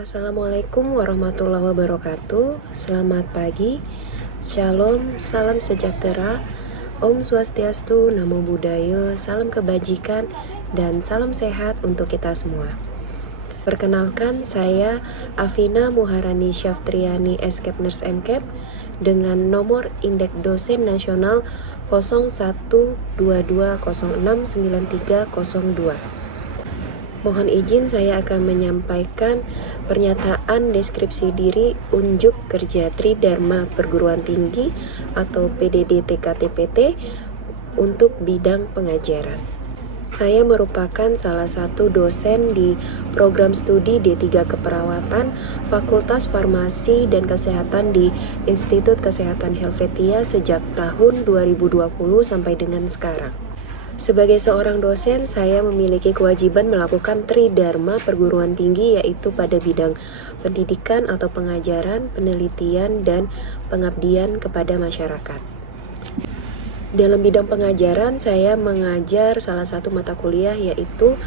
Assalamualaikum warahmatullahi wabarakatuh. Selamat pagi, Shalom, salam sejahtera, Om Swastiastu, Namo Buddhaya, salam kebajikan, dan salam sehat untuk kita semua. Perkenalkan, saya Afina Muharani Syaftriani Escape Nurse MCAP dengan nomor indeks dosen nasional 0122069302. Mohon izin saya akan menyampaikan pernyataan deskripsi diri unjuk kerja Tridharma Perguruan Tinggi atau PDD TKTPT untuk bidang pengajaran. Saya merupakan salah satu dosen di program studi D3 Keperawatan Fakultas Farmasi dan Kesehatan di Institut Kesehatan Helvetia sejak tahun 2020 sampai dengan sekarang. Sebagai seorang dosen, saya memiliki kewajiban melakukan Tridharma Perguruan Tinggi, yaitu pada bidang pendidikan atau pengajaran, penelitian, dan pengabdian kepada masyarakat. Dalam bidang pengajaran, saya mengajar salah satu mata kuliah, yaitu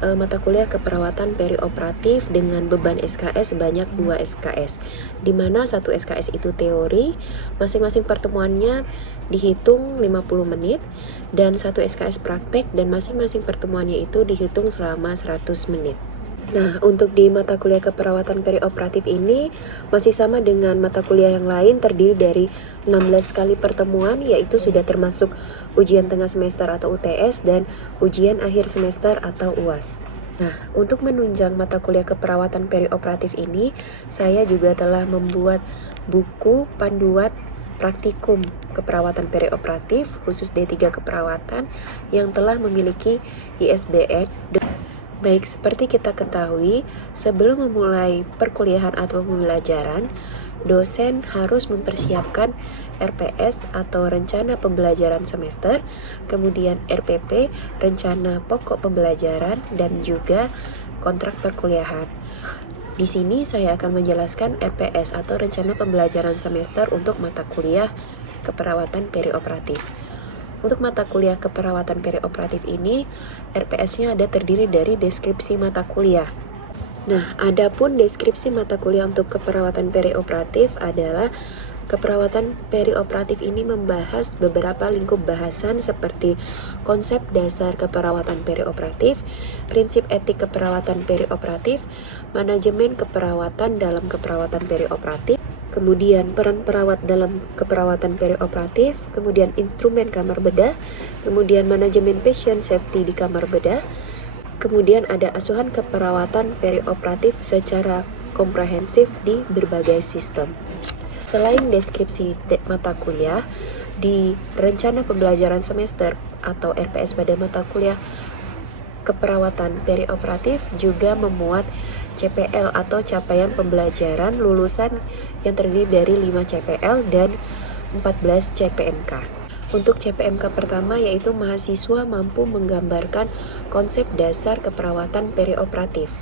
mata kuliah keperawatan perioperatif dengan beban SKS sebanyak 2 SKS, di mana 1 SKS itu teori, masing-masing pertemuannya dihitung 50 menit, dan 1 SKS praktek, dan masing-masing pertemuannya itu dihitung selama 100 menit. Nah, untuk di mata kuliah keperawatan perioperatif ini masih sama dengan mata kuliah yang lain, terdiri dari 16 kali pertemuan, yaitu sudah termasuk ujian tengah semester atau UTS dan ujian akhir semester atau UAS. Nah, untuk menunjang mata kuliah keperawatan perioperatif ini, saya juga telah membuat buku panduan praktikum keperawatan perioperatif khusus D3 keperawatan yang telah memiliki ISBN. Baik, seperti kita ketahui, sebelum memulai perkuliahan atau pembelajaran, dosen harus mempersiapkan RPS atau Rencana Pembelajaran Semester, kemudian RPP, Rencana Pokok Pembelajaran, dan juga kontrak perkuliahan. Di sini saya akan menjelaskan RPS atau Rencana Pembelajaran Semester untuk mata kuliah keperawatan perioperatif. Untuk mata kuliah keperawatan perioperatif ini, RPS-nya ada terdiri dari deskripsi mata kuliah. Nah, adapun deskripsi mata kuliah untuk keperawatan perioperatif adalah keperawatan perioperatif ini membahas beberapa lingkup bahasan seperti konsep dasar keperawatan perioperatif, prinsip etik keperawatan perioperatif, manajemen keperawatan dalam keperawatan perioperatif, kemudian peran perawat dalam keperawatan perioperatif, kemudian instrumen kamar bedah, kemudian manajemen patient safety di kamar bedah, kemudian ada asuhan keperawatan perioperatif secara komprehensif di berbagai sistem. Selain deskripsi mata kuliah, di rencana pembelajaran semester atau RPS pada mata kuliah keperawatan perioperatif juga memuat CPL atau capaian pembelajaran lulusan yang terdiri dari 5 CPL dan 14 CPMK. Untuk CPMK pertama yaitu mahasiswa mampu menggambarkan konsep dasar keperawatan perioperatif.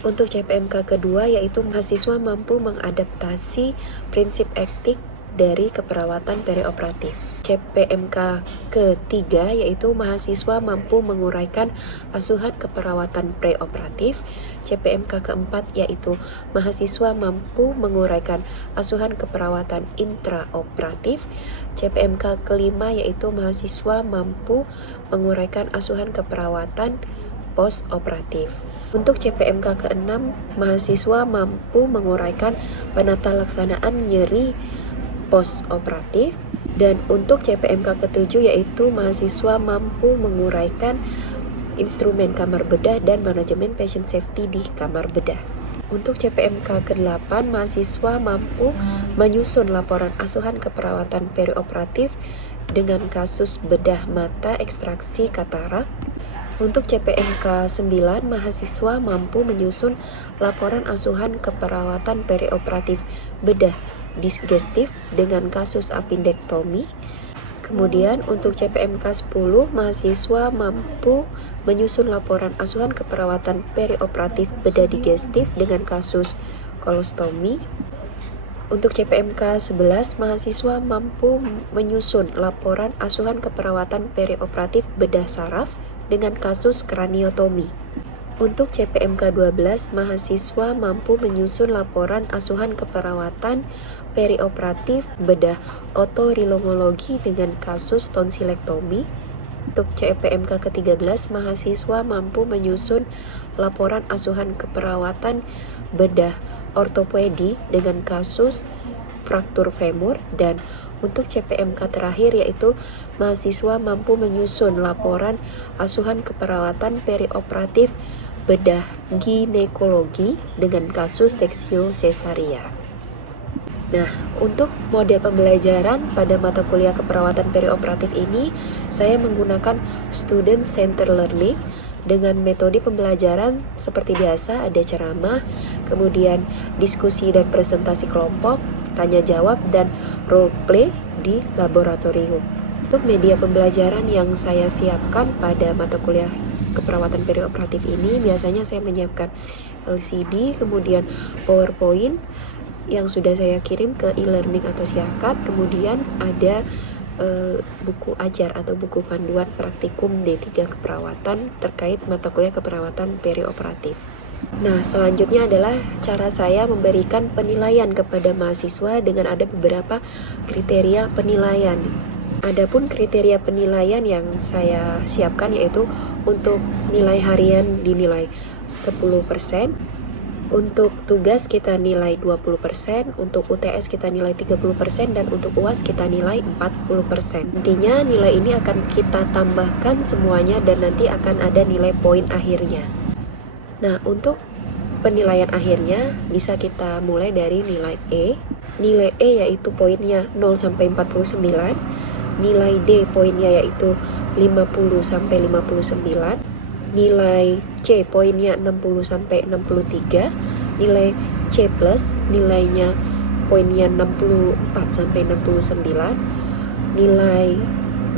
Untuk CPMK kedua yaitu mahasiswa mampu mengadaptasi prinsip etik dari keperawatan perioperatif. CPMK ketiga yaitu mahasiswa mampu menguraikan asuhan keperawatan preoperatif. CPMK keempat yaitu mahasiswa mampu menguraikan asuhan keperawatan intraoperatif. CPMK kelima yaitu mahasiswa mampu menguraikan asuhan keperawatan postoperatif. Untuk CPMK keenam, mahasiswa mampu menguraikan penata laksanaan nyeri postoperatif. Dan untuk CPMK ketujuh yaitu mahasiswa mampu menguraikan instrumen kamar bedah dan manajemen patient safety di kamar bedah. Untuk CPMK ke-8, mahasiswa mampu menyusun laporan asuhan keperawatan perioperatif dengan kasus bedah mata ekstraksi katarak. Untuk CPMK 9, mahasiswa mampu menyusun laporan asuhan keperawatan perioperatif bedah digestif dengan kasus apendektomi. Kemudian untuk CPMK 10, mahasiswa mampu menyusun laporan asuhan keperawatan perioperatif bedah digestif dengan kasus kolostomi. Untuk CPMK 11, mahasiswa mampu menyusun laporan asuhan keperawatan perioperatif bedah saraf dengan kasus kraniotomi. Untuk CPMK 12, mahasiswa mampu menyusun laporan asuhan keperawatan perioperatif bedah otorinolaringologi dengan kasus tonsilektomi. Untuk CPMK ke-13, mahasiswa mampu menyusun laporan asuhan keperawatan bedah ortopedi dengan kasus fraktur femur. Dan untuk CPMK terakhir yaitu mahasiswa mampu menyusun laporan asuhan keperawatan perioperatif bedah ginekologi dengan kasus seksio cesaria. Nah, untuk model pembelajaran pada mata kuliah keperawatan perioperatif ini, saya menggunakan student center learning dengan metode pembelajaran seperti biasa, ada ceramah, kemudian diskusi dan presentasi kelompok, tanya jawab, dan role play di laboratorium. Untuk media pembelajaran yang saya siapkan pada mata kuliah keperawatan perioperatif ini, biasanya saya menyiapkan LCD, kemudian PowerPoint yang sudah saya kirim ke e-learning atau Siakat, kemudian ada buku ajar atau buku panduan praktikum D3 keperawatan terkait mata kuliah keperawatan perioperatif. Nah, selanjutnya adalah cara saya memberikan penilaian kepada mahasiswa dengan ada beberapa kriteria penilaian. Adapun kriteria penilaian yang saya siapkan yaitu untuk nilai harian dinilai 10%, untuk tugas kita nilai 20%, untuk UTS kita nilai 30%, dan untuk UAS kita nilai 40%. Intinya nilai ini akan kita tambahkan semuanya dan nanti akan ada nilai poin akhirnya. Nah, untuk penilaian akhirnya bisa kita mulai dari nilai E. Nilai E yaitu poinnya 0 sampai 49. Nilai D poinnya yaitu 50 sampai 59. Nilai C poinnya 60 sampai 63. Nilai C plus nilainya poinnya 64 sampai 69. Nilai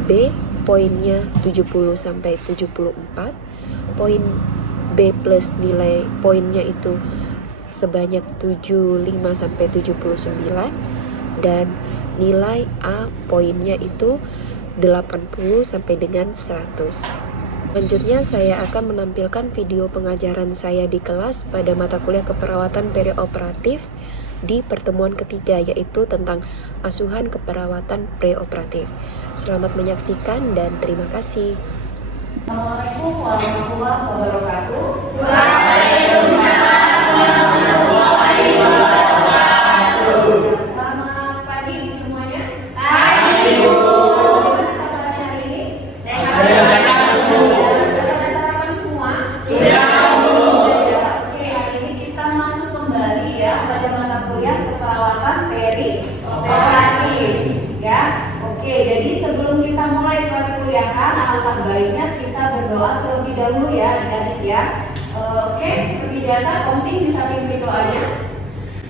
B poinnya 70 sampai 74. Poin B plus nilai poinnya itu sebanyak 75 sampai 79. Dan nilai A poinnya itu 80 sampai dengan 100. Selanjutnya saya akan menampilkan video pengajaran saya di kelas pada mata kuliah keperawatan perioperatif di pertemuan ketiga, yaitu tentang asuhan keperawatan preoperatif. Selamat menyaksikan dan terima kasih. Assalamualaikum warahmatullahi wabarakatuh. Waalaikumsalam warahmatullahi wabarakatuh. Selamat pagi semuanya. Pagi, Bu. Bagaimana kabarnya hari ini? Sehat, Bu. Sudah sarapan semua? Sudah, Bu. Oke, hari ini kita masuk kembali ya pada mata kuliah keperawatan perioperatif. Ya, oke. Jadi sebelum kita mulai perkuliahan, alangkah baiknya kita berdoa terlebih dahulu ya, adik-adik ya. Oke, seperti biasa, Komting bisa pimpin doanya.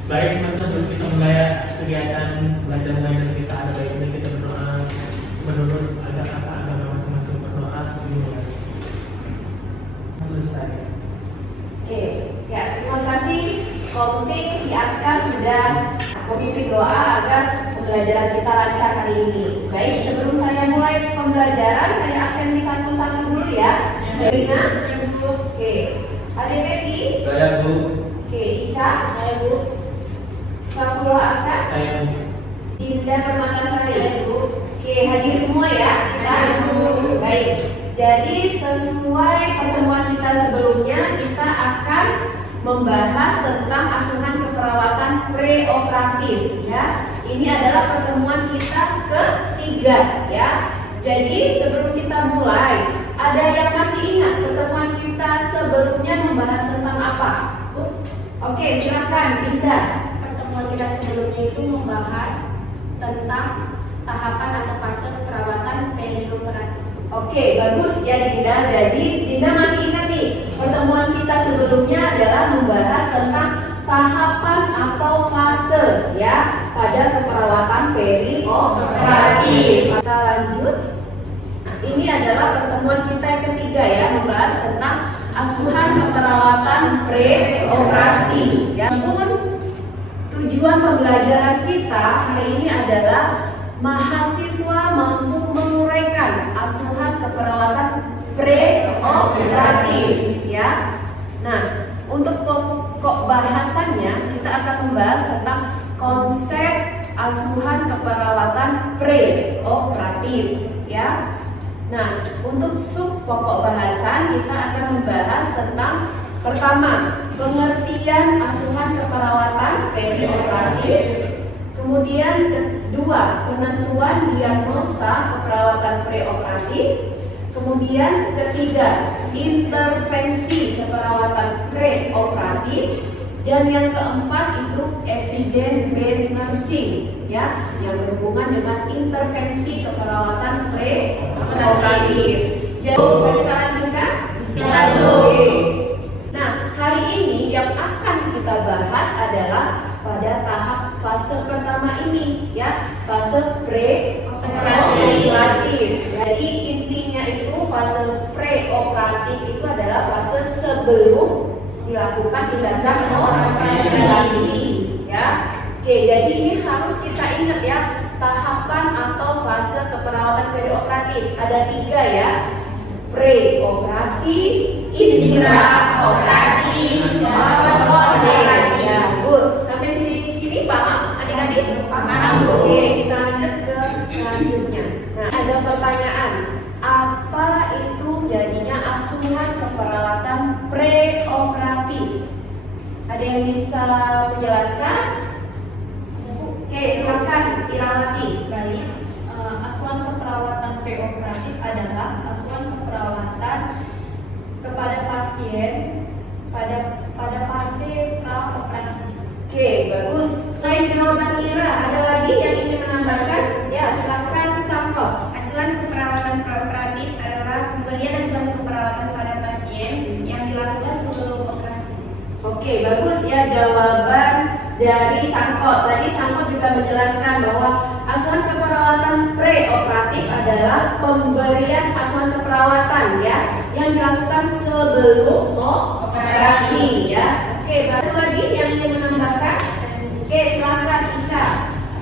Baik teman-teman, sebelum kita mulai kegiatan belajar mengajar kita, ada baiknya kita berdoa menurut agar kata agama masing-masing, berdoa dimulai. Selesai. Oke, ya terima kasih Komting, si Askar sudah memimpin doa agar pembelajaran kita lancar hari ini. Baik, sebelum saya mulai pembelajaran, saya absensi satu-satu dulu ya. Rina, oke. Ada Febi, Saya, Bu. oke. Ica, saya Bu. Safrullah Askar, Saya Indah Permatasari, Bu. Oke, hadir semua ya. Kita, baik. Jadi sesuai pertemuan kita sebelumnya, kita akan membahas tentang asuhan keperawatan preoperatif ya. Ini adalah pertemuan kita ketiga ya. Jadi sebelum kita mulai, ada yang masih ingat pertemuan kita sebelumnya membahas tentang apa? Oke, silakan Dinda. Pertemuan kita sebelumnya itu membahas tentang tahapan atau fase perawatan perioperatif. Oke, bagus ya Dinda. Jadi Dinda masih ingat nih, pertemuan kita sebelumnya adalah membahas tentang tahapan atau fase ya pada keperawatan perioperatif. Kita lanjut. Nah, ini adalah pertemuan kita yang ketiga ya, membahas tentang asuhan keperawatan preoperasi. Ya, pun tujuan pembelajaran kita hari ini adalah mahasiswa mampu menguraikan asuhan keperawatan preoperatif ya. Nah, untuk pokok bahasannya kita akan membahas tentang konsep asuhan keperawatan preoperatif ya. Nah, untuk sub pokok bahasan kita akan membahas tentang pertama, pengertian asuhan keperawatan perioperatif. Kemudian kedua, penentuan diagnosa keperawatan preoperatif. Kemudian ketiga, intervensi keperawatan preoperatif. Dan yang keempat itu evidence based nursing ya, yang berhubungan dengan intervensi keperawatan preoperatif. Jadi bisa kita lanjutkan? Bisa, Bu. Oke. Nah, hari ini yang akan kita bahas adalah pada tahap fase pertama ini ya, fase preoperatif. Jadi intinya itu fase preoperatif itu adalah fase sebelum dilakukan tindakan operasi ya. Oke, jadi ini harus kita ingat ya, tahapan atau fase keperawatan perioperatif ada 3 ya. Preoperasi, intraoperasi, postoperasi. Ya, Bu. Sampai sini paham adik-adik? Paham, Bu. Oke, kita lanjut ke selanjutnya. Nah, ada pertanyaan. Apa itu jadinya asuhan keperawatan preoperatif? Ada yang bisa menjelaskan? Oke, silakan Irawati. Baik, asuhan keperawatan preoperatif adalah asuhan keperawatan kepada pasien pada fase praoperasi. Oke, bagus. Selain jawaban Ira, ada lagi yang ingin menambahkan? Ya, silakan Samko. Asuhan keperawatan preoperatif adalah pemberian asuhan keperawatan pada pasien yang dilakukan sebelum operasi. Oke, bagus ya jawaban dari Sangkot. Tadi Sangkot juga menjelaskan bahwa asuhan keperawatan preoperatif adalah pemberian asuhan keperawatan ya yang dilakukan sebelum operasi ya. Oke, baru lagi yang ingin menambahkan? Oke, silakan Ica.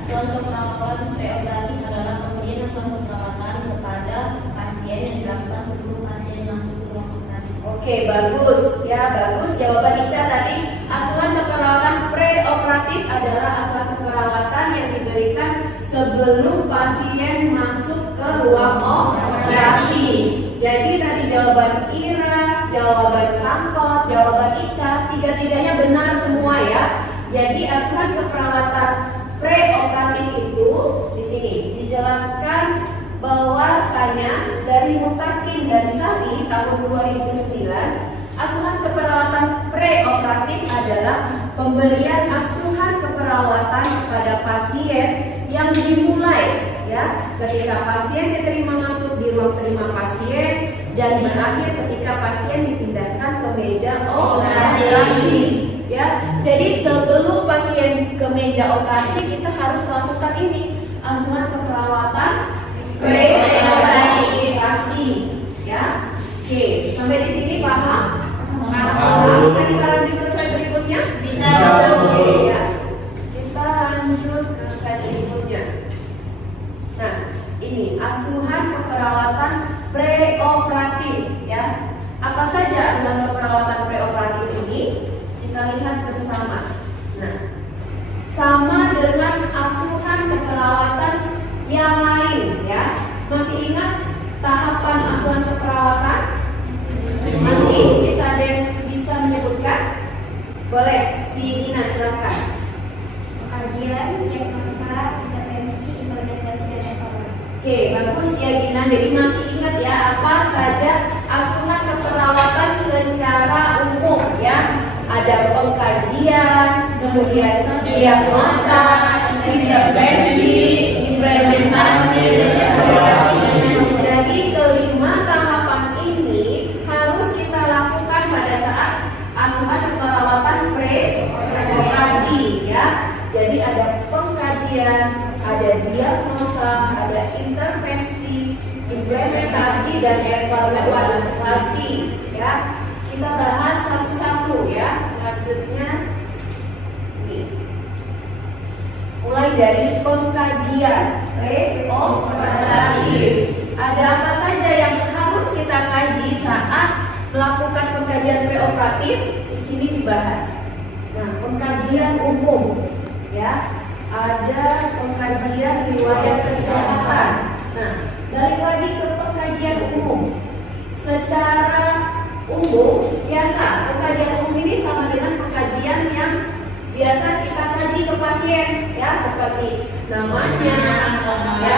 Asuhan keperawatan preoperatif adalah pemberian asuhan keperawatan kepada pasien yang dilakukan sebelum pasien masuk ke ruang operasi. Oke, bagus ya, bagus jawaban Ica tadi. Asuhan keperawatan preoperatif adalah asuhan keperawatan yang diberikan sebelum pasien masuk ke ruang operasi. Jadi tadi jawaban Ira, jawaban Sangkot, jawaban Ica, tiga-tiganya benar semua ya. Jadi asuhan keperawatan preoperatif itu di sini dijelaskan bahwasanya dari Mutakin dan Sari tahun 2009, asuhan keperawatan preoperatif adalah pemberian asuhan keperawatan kepada pasien yang dimulai ya ketika pasien diterima masuk di ruang terima pasien dan berakhir ketika pasien dipindahkan ke meja operasi ya. Jadi sebelum pasien ke meja operasi kita harus lakukan ini, asuhan keperawatan preoperasi ya. Oke, sampai di sini paham? Paham. Bisa kita lanjut ke slide berikutnya? Bisa, Bu. Oke, ya. Kita lanjut ke slide berikutnya. Nah, ini asuhan keperawatan preoperatif ya. Apa saja asuhan keperawatan preoperatif ini? Kita lihat bersama. Nah, sama dengan asuhan keperawatan yang lain ya. Masih ingat tahapan asuhan keperawatan? Masih? Bisa ada yang bisa menyebutkan? Boleh, si Nina silakan. Kajian, diagnosa, intervensi, implementasi, dan evaluasi. Oke, bagus ya Gina. Jadi masih ingat ya apa saja asuhan keperawatan secara umum ya. Ada pengkajian, kemudian diagnosa, intervensi, implementasi, dan evaluasi. Jadi kelima tahapan ini harus kita lakukan pada saat asuhan keperawatan preoperasi ya. Jadi ada pengkajian, ada diagnosa, ada intervensi, implementasi dan evaluasi ya. Kita bahas satu-satu ya. Selanjutnya ini. Mulai dari pengkajian preoperatif. Ada apa saja yang harus kita kaji saat melakukan pengkajian preoperatif? preoperatif di sini dibahas. Nah, pengkajian umum, ya, ada pengkajian riwayat kesehatan. Nah, balik lagi ke pengkajian umum. Secara umum, biasa pengkajian umum ini sama dengan pengkajian yang biasa kita kaji ke pasien, ya, seperti namanya, ya,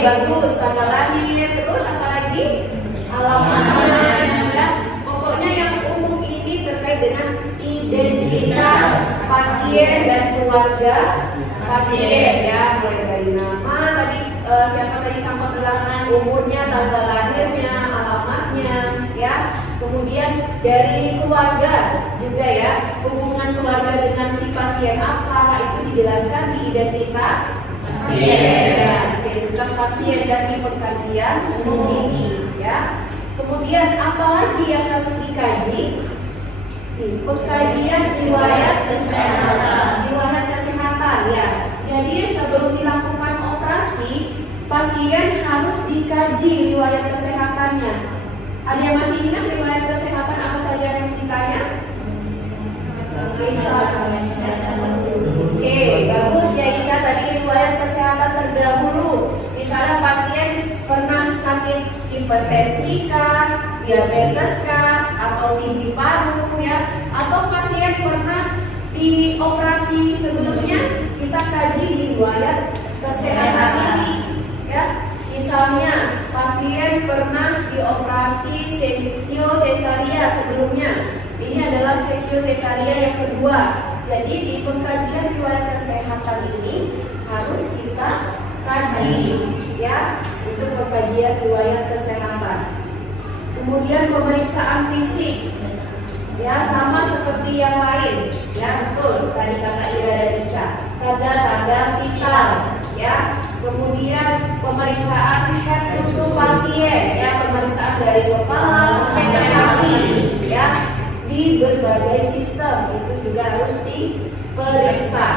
bagus, tanggal lahir, terus apa lagi, alamatnya, ya. Pokoknya yang umum ini terkait dengan identitas pasien dan keluarga pasien, ya, mulai dari nama tadi, siapa tadi sama terangkan, umurnya, tanggal lahirnya, alamatnya, ya. Kemudian dari keluarga juga, ya, hubungan keluarga dengan si pasien apa itu dijelaskan di identitas pasien, ya, identitas pasien dan di pengkajian umum ini, ya. Kemudian apalagi yang harus dikaji? Di pengkajian riwayat kesehatan. Riwayat kesehatan, ya. Jadi sebelum dilakukan operasi, pasien harus dikaji riwayat kesehatannya. Ada yang masih ingat riwayat kesehatan apa saja yang harus ditanya? Oke, bagus ya Ica, tadi riwayat kesehatan terdahulu. Misalnya pasien pernah sakit hipertensi kah, diabetes kah, atau TB paru, ya, atau pasien pernah dioperasi sebelumnya, kita kaji di riwayat kesehatan ini, ya. Misalnya pasien pernah dioperasi seksio sesaria sebelumnya. Ini adalah seksio sesaria yang kedua. Jadi di pengkajian riwayat kesehatan ini harus kita kaji, ya, untuk pengkajian riwayat kesehatan. Kemudian pemeriksaan fisik, ya, sama seperti yang lain, ya, betul. Tadi kata Ira dan Ica, tanda-tanda vital, ya. Kemudian pemeriksaan head to toe pasien, ya, pemeriksaan dari kepala sampai ke kaki, ya, di berbagai sistem itu juga harus diperiksa,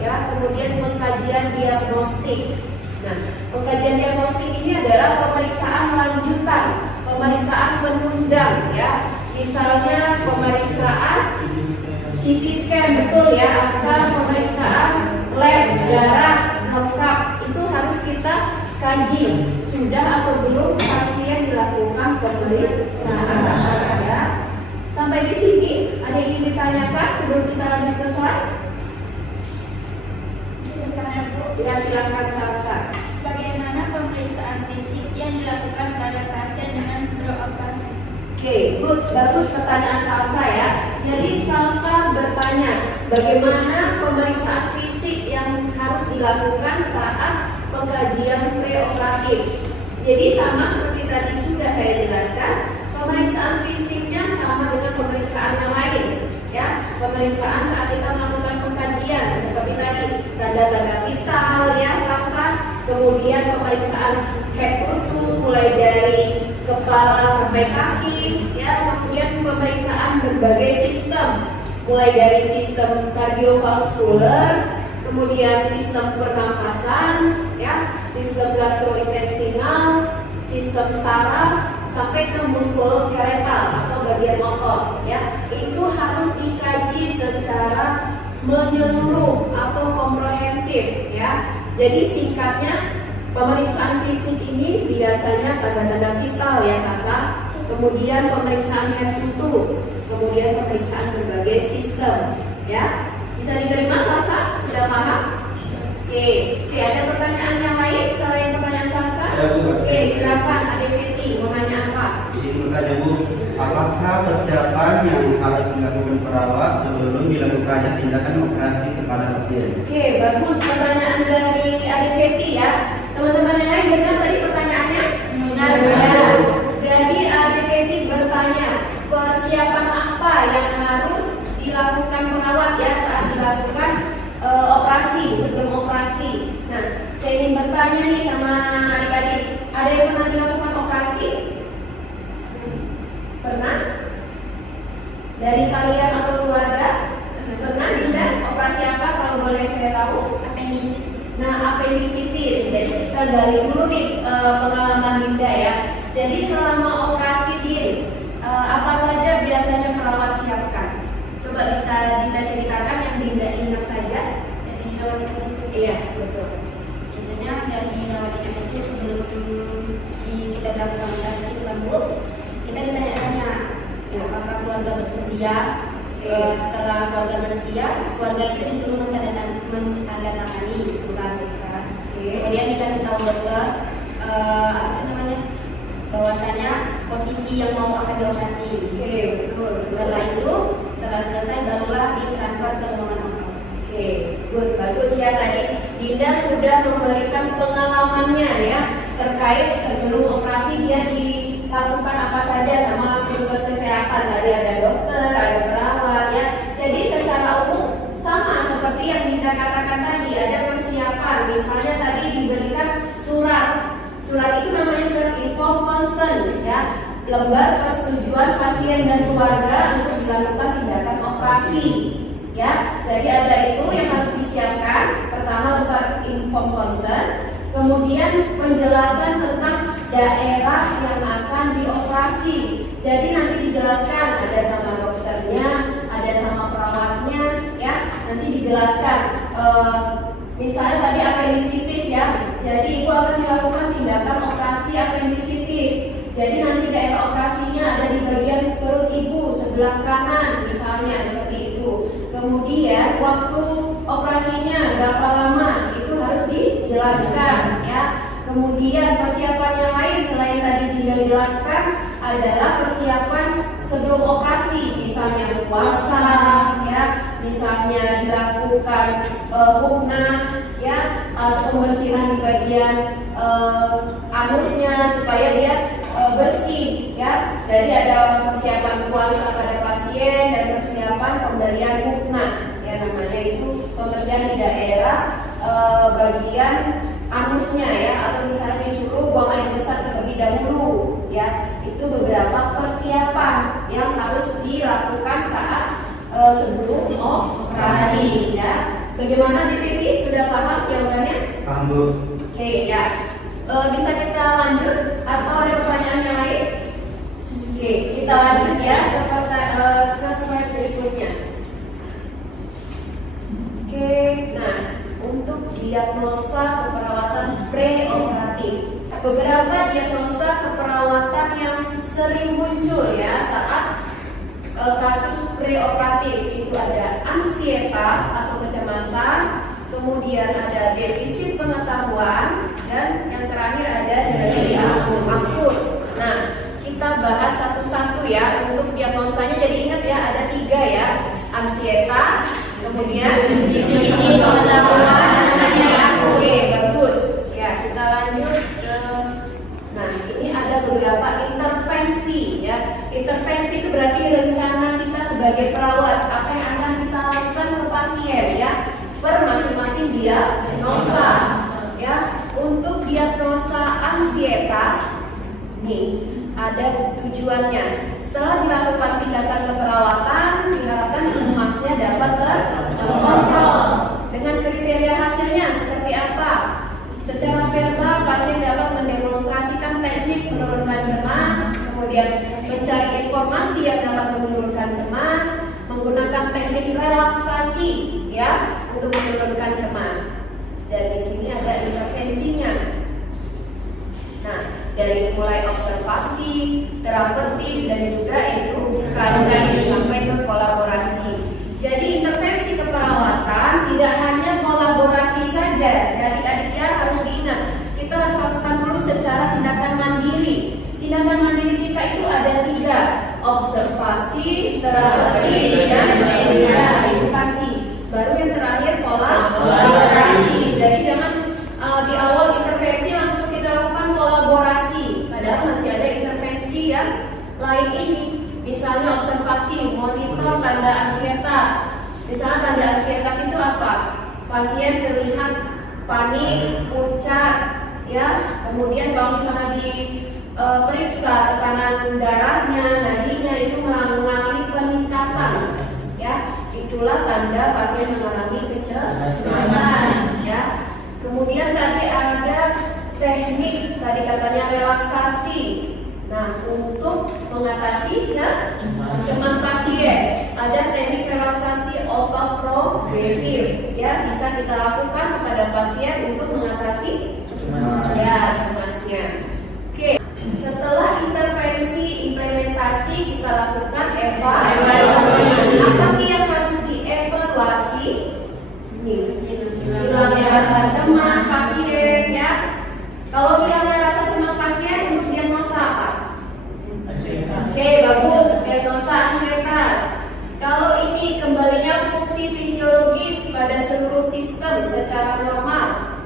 ya. Kemudian pengkajian diagnostik. Nah, pengkajian diagnostik ini adalah pemeriksaan lanjutan, pemeriksaan penunjang, ya. Misalnya pemeriksaan CT scan, betul ya, askar pemeriksaan lab darah lengkap itu harus kita kaji sudah atau belum pasien dilakukan pemeriksaan, ya. Sampai di sini ada yang ingin ditanyakan sebelum kita lanjut ke slide? Ya, silakan Salsa. Bagaimana pemeriksaan fisik yang dilakukan pada pasien dengan beroperasi? Oke, good, bagus pertanyaan Salsa, ya. Jadi Salsa bertanya bagaimana pemeriksaan fisik yang harus dilakukan saat pengkajian preoperatif. Jadi sama seperti tadi sudah saya jelaskan, pemeriksaan fisiknya sama dengan pemeriksaan yang lain, ya. Pemeriksaan saat kita melakukan pengkajian seperti tadi tanda-tanda vital, ya, Salsa. Kemudian pemeriksaan head to toe mulai dari kepala sampai kaki, ya. Kemudian pemeriksaan berbagai sistem mulai dari sistem kardiovaskular, kemudian sistem pernafasan, ya, sistem gastrointestinal, sistem saraf, sampai ke muskuloskeletal atau bagian otot, ya. Itu harus dikaji secara menyeluruh atau komprehensif, ya. Jadi singkatnya pemeriksaan fisik ini biasanya tanda-tanda vital, ya, Sasa. Kemudian pemeriksaan head to toe, kemudian pemeriksaan berbagai sistem, ya. Bisa diterima, Sasa? Sudah paham? Oke, ada pertanyaan yang lain selain pertanyaan Sasa? Oke, silakan Ade Fiti mau nanya apa? Di sini bertanya Bu, apakah persiapan yang harus dilakukan perawat sebelum dilakukannya tindakan operasi kepada pasien? Oke, bagus pertanyaan dari Ade Fiti, ya. Teman-teman yang lain dengar tadi pertanyaannya? Benar. Jadi Ade Fiti bertanya persiapan apa yang harus dilakukan perawat, ya, saat dilakukan operasi, sebelum operasi. Nah, saya ingin bertanya nih sama adik-adik, ada yang pernah dilakukan operasi? Pernah? Dari kalian atau keluarga? Pernah, Dinda? Operasi apa kalau boleh saya tahu? Appendicitis. Nah, appendicitis. Jadi kita gali dulu nih pengalaman Dinda, ya. Jadi selama operasi Din, apa saja biasanya perawat persiapkan? Coba bisa Dinda ceritakan yang Dinda ingat saja. Jadi rawat inap itu Iya, betul. biasanya dari rawat inap itu sebelum kita lakukan operasi dengan Bu, kita ditanya-tanya apakah keluarga bersedia. Setelah keluarga bersedia, keluarga itu disuruh menandatangani surat kan. Kemudian dikasih tahu dokter apa itu namanya, bahwasanya posisi yang mau akan dioperasi. Betul. Setelah itu, setelah selesai barulah ditransfer ke ruangan otak. Good, bagus ya tadi Dinda sudah memberikan pengalamannya ya terkait sebelum operasi dia dilakukan apa saja sama petugas kesehatan. Tadi ada dokter, ada perawat ya. Jadi secara umum sama seperti yang Dinda katakan tadi, ada persiapan. Misalnya tadi diberikan surat itu namanya surat informed consent ya, lembar persetujuan pasien dan keluarga untuk dilakukan tindakan operasi ya. Jadi ada itu yang harus disiapkan. Pertama lembar informed consent, kemudian penjelasan tentang daerah yang akan dioperasi. Jadi nanti dijelaskan ada sama dokternya, ada sama perawatnya ya. Nanti dijelaskan misalnya tadi appendicitis ya. Jadi ibu akan dilakukan tindakan operasi appendicitis. Jadi nanti daerah operasinya ada di bagian perut ibu sebelah kanan misalnya seperti itu. Kemudian waktu operasinya berapa lama itu harus dijelaskan ya. Kemudian persiapan yang lain selain tadi Dinda jelaskan adalah persiapan sebelum operasi, misalnya puasa ya, misalnya dilakukan huknah ya, atau pembersihan di bagian anusnya supaya dia bersih ya. Jadi ada persiapan puasa pada pasien dan persiapan pemberian huknah ya, namanya itu pembersihan di daerah bagian anusnya ya, atau misalnya disuruh buang air besar terlebih dahulu ya. Itu beberapa persiapan yang harus dilakukan saat sebelum operasi ya. Bagaimana Vivi? Sudah paham jawabannya? Paham Bu. Oke ya. Bisa kita lanjut atau ada pertanyaan yang lain? Oke, kita lanjut ya ke slide berikutnya. Oke, nah untuk diagnosa keperawatan preoperatif, beberapa diagnosa keperawatan yang sering muncul ya saat kasus preoperatif itu ada ansietas atau kecemasan, kemudian ada defisit pengetahuan, dan yang terakhir ada dari akut. Nah, kita bahas satu-satu ya untuk diagnosanya. Jadi ingat ya, ada 3 ya, ansietas, kemudian defisit pengetahuan, dan dari akut. Oke, bagus. Ya, kita lanjut ke. Nah, ini ada beberapa intervensi ya. Intervensi itu berarti rencana kita sebagai perawat, apa yang akan kita lakukan ke pasien ya, per masing-masing diagnosa ya. Untuk diagnosa ansietas nih ada tujuannya. Setelah dilakukan tindakan keperawatan, diharapkan emasnya dapat terkontrol. Dengan kriteria hasilnya seperti apa? Secara verbal pasien dapat mendemonstrasikan teknik menurunkan cemas, kemudian mencari informasi yang dapat menurunkan cemas, menggunakan teknik relaksasi ya untuk menurunkan cemas. Dan di sini ada intervensinya. Nah, dari mulai observasi, terapeutik, dan juga edukasi sampai ke kolaborasi. Jadi intervensi keperawatan tidak hanya kolaborasi saja. Adik-adik ya harus diingat, kita harus lakukan dulu secara tindakan mandiri. Tindakan mandiri kita itu ada 3, observasi, terapeutik, dan edukasi. Baru yang terakhir kolaborasi. Jadi jangan di awal intervensi langsung kita lakukan kolaborasi, padahal masih ada intervensi yang lain ini. Misalnya observasi, monitor tanda ansietas. Misalnya tanda ansietas itu apa? Pasien terlihat panik, pucat, ya. Kemudian kalau misalnya diperiksa tekanan darahnya, nadinya itu mengalami peningkatan, ya. Itulah tanda pasien mengalami kecemasan, ya. Kemudian tadi ada teknik, tadi katanya relaksasi. Nah, untuk mengatasi cemas pasien. ada teknik relaksasi otot progresif, ya, bisa kita lakukan kepada pasien untuk mengatasi cemasnya. Oke, setelah intervensi implementasi kita lakukan evaluasi. Apa sih yang harus dievaluasi? Hilangnya rasa cemas pasien, ya. Kalau hilangnya rasa cemas pasien, untuk diagnosa apa? Oke, bagus, diagnosa ansietas. Kalau ini kembalinya fungsi fisiologis pada seluruh sistem secara normal,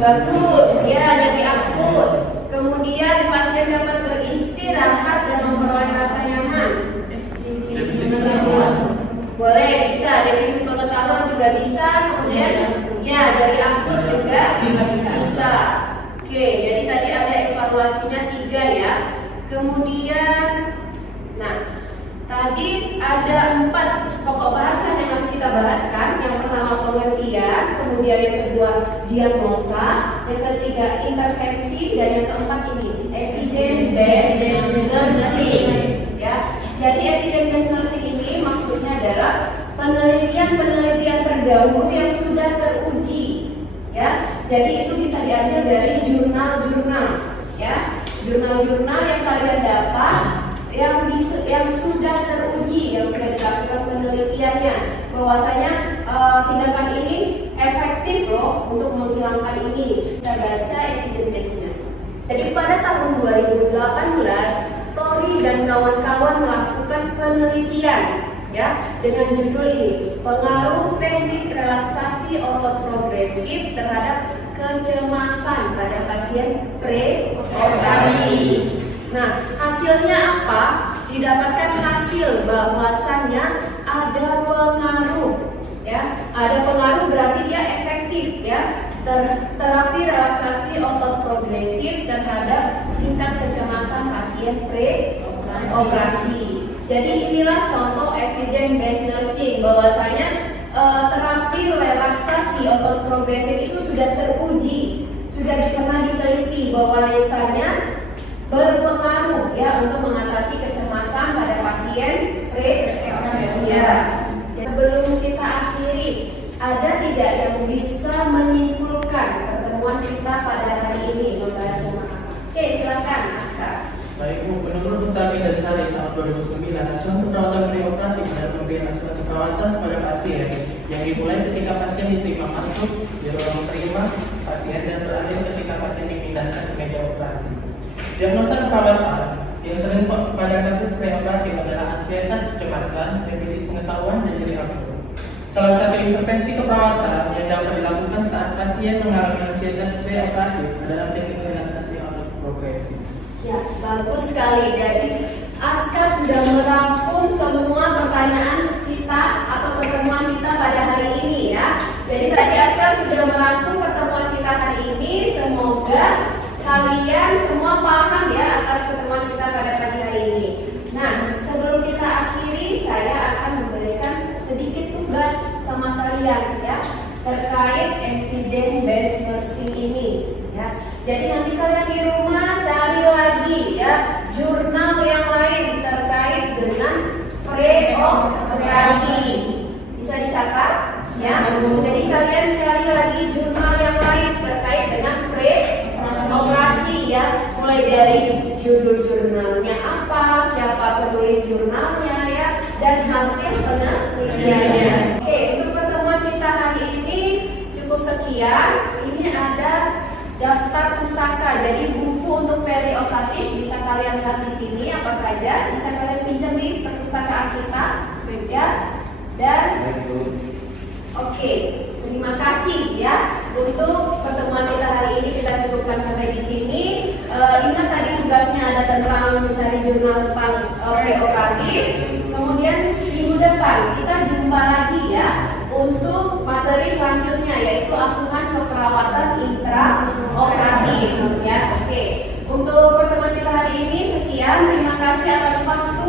bagus, ya, jadi akut. Kemudian pasien dapat beristirahat dan memperoleh rasa nyaman. Boleh, bisa. Defisit pengetahuan juga bisa. Kemudian, ya, dari akut juga bisa. Oke, jadi tadi ada evaluasinya 3, ya. Kemudian, nah, tadi ada 4 pokok bahasan yang harus kita bahaskan. Yang pertama pengertian, kemudian yang kedua diagnosa, yang ketiga intervensi, dan yang keempat ini evidence-based nursing. Ya, jadi evidence-based nursing ini maksudnya adalah penelitian-penelitian terdahulu yang sudah teruji. Ya, jadi itu bisa diambil dari jurnal-jurnal. Ya, jurnal-jurnal yang kalian dapat yang sudah teruji, yang sudah dilakukan penelitiannya, bahwasanya tindakan ini efektif loh untuk menghilangkan ini. Kita baca evidence-nya. Jadi pada tahun 2018, Tori dan kawan-kawan melakukan penelitian, ya, dengan judul ini, pengaruh teknik relaksasi otot progresif terhadap kecemasan pada pasien pre-operasi. Nah, hasilnya apa? Didapatkan hasil bahwasannya ada pengaruh, ya. Ada pengaruh berarti dia efektif, ya. Terapi relaksasi otot progresif terhadap tingkat kecemasan pasien pre-operasi. Jadi inilah contoh evidence-based nursing, bahwasanya terapi relaksasi otot progresif itu sudah teruji, sudah pernah diteliti bahwasanya berpengaruh, ya, untuk mengatasi kecemasan pada pasien pre-operasi. Sebelum kita akhiri, ada tidak yang bisa menyimpulkan pertemuan kita pada hari ini membahas tentang apa? Oke, silakan, Aska. Baik Bu, menurut Kami dan Sari tahun 2009, suatu perawatan preoperatif adalah pemberian suatu perawatan kepada pasien yang dimulai ketika pasien diterima masuk di ruang terima pasien dan berakhir ketika pasien dipindahkan ke meja operasi. Diagnosa perawatan yang sering pada kasus preoperatif adalah ansietas, kecemasan, defisit pengetahuan, dan nyeri abdomen. Salah satu intervensi keperawatan yang dapat dilakukan saat pasien mengalami ansietas preoperatif adalah teknik relaksasi otot progresif. Ya, bagus sekali. Jadi Aska sudah merangkum semua pertanyaan kita atau pertemuan kita pada hari ini, ya. Jadi tadi Aska sudah merangkum pertemuan kita hari ini. Semoga kalian semua paham, ya, atas pertemuan kita pada pagi hari ini. Nah, sebelum kita akhiri, saya akan memberikan sedikit tugas sama kalian, ya, terkait evidence-based nursing ini, ya. Jadi nanti kalian di rumah cari lagi, ya, jurnal yang lain terkait dengan pre-operasi. Bisa dicatat, ya. Jadi kalian cari lagi jurnal yang lain terkait dengan pre-operasi, ya. Mulai dari judul jurnalnya apa, siapa penulis jurnalnya, ya, dan hasil penelitiannya. Oke, untuk pertemuan kita hari ini cukup sekian. Ini ada daftar pustaka, jadi buku untuk perioperatif bisa kalian lihat di sini apa saja, bisa kalian pinjam di perpustakaan kita, ya. Dan oke, terima kasih, ya, untuk pertemuan kita hari ini. Kita cukupkan sampai di sini. Ingat tadi tugasnya ada tentang mencari jurnal tentang preoperatif. Kemudian minggu depan kita jumpa lagi, ya, untuk materi selanjutnya, yaitu asuhan keperawatan intraoperatif, ya. Oke, untuk pertemuan kita hari ini sekian. Terima kasih atas waktu